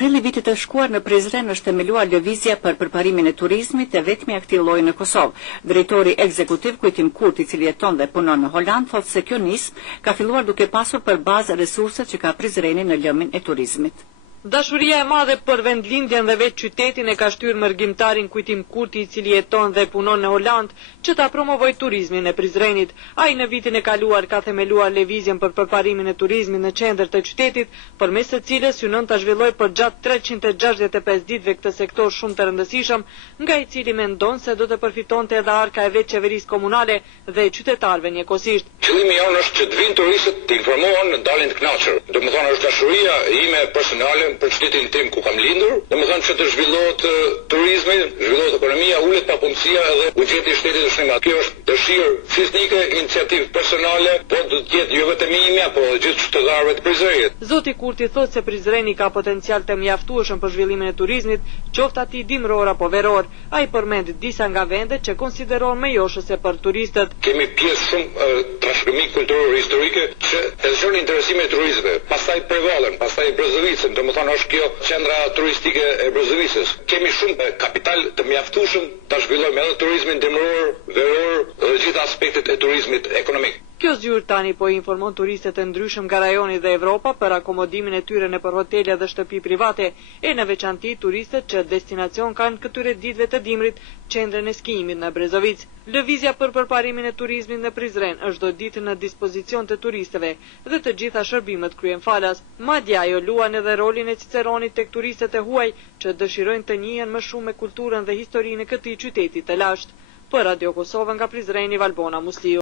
Prili vitit të shkuar në Prizren është themeluar lëvizja për përparimin e turizmit e vetmi akti lloji në Kosovë. Drejtori ekzekutiv Kujtim Kurti, i cili jeton dhe punon në Holand, thotë se kjo nismë ka filluar duke pasur për bazë resurset që ka Prizreni në lëmin e turizmit. Dashuria e madhe për vendlindjen dhe vetë qytetin e ka shtyrë mërgjimtarin Kujtim Kurti, i cili jeton dhe punon në Holand, që ta promovoj turizmin e Prizrenit. Ai në vitin e kaluar ka themeluar lëvizjen për përparimin e turizmit në qendër të qytetit, përmes së cilës synon ta zhvillojë për gjatë 365 ditëve këtë sektor shumë të rëndësishëm, nga i cili mendon se do të përfitonte edhe arka e vetë qeverisë komunale dhe qytetarëve njëkohësisht. Qëllimi jonë është që të vinë turistët të informohen në dalin të kënaqur. Domethënë është dashuria ime personale për qytetin tim ku kam lindur, domethënë që të zhvillohet turizmi, zhvillohet ekonomia, ulet papunësia edhe buxheti i shtetit është shnemat. Kjo është dëshirë fisnike, iniciativë personale, po do të jetë jo vetëm imja, po edhe gjithë qytetarëve të Prizrenit. Zoti Kurti thotë se Prizreni ka potencial të mjaftueshëm për zhvillimin e turizmit, qoftë ati dimror apo veror. Ai përmend disa nga vendet që konsideron më joshëse për turistët. Kemi pjesë shumë trashëgimi kulturore historike që tension interesime e turistëve. Pastaj Prevallën, pastaj Brezovicën, domethënë është kjo qendra turistike e Brezovicës. Kemi shumë kapital të mjaftueshëm ta zhvillojmë edhe turizmin dimror, veror dhe gjithë aspektet e turizmit ekonomik. Kjo zyrë tani po informon turistët e ndryshëm nga rajoni dhe Evropa për akomodimin e tyre nëpër hotele dhe shtëpi private, e në veçanti turistët që destinacion kanë këtyre ditëve të dimrit qendrën e skijimit në Brezovic. Lëvizja për përparimin e turizmit në Prizren është çdo ditë në dispozicion të turistëve dhe të gjitha shërbimet kryen falas. Madje ajo luan edhe rolin e ciceronit tek turistët e huaj që dëshirojnë të njihen më shumë me kulturën dhe historinë e këtij qyteti të lashtë. Për Radio Kosovë nga Prizreni, Valbona Musliu.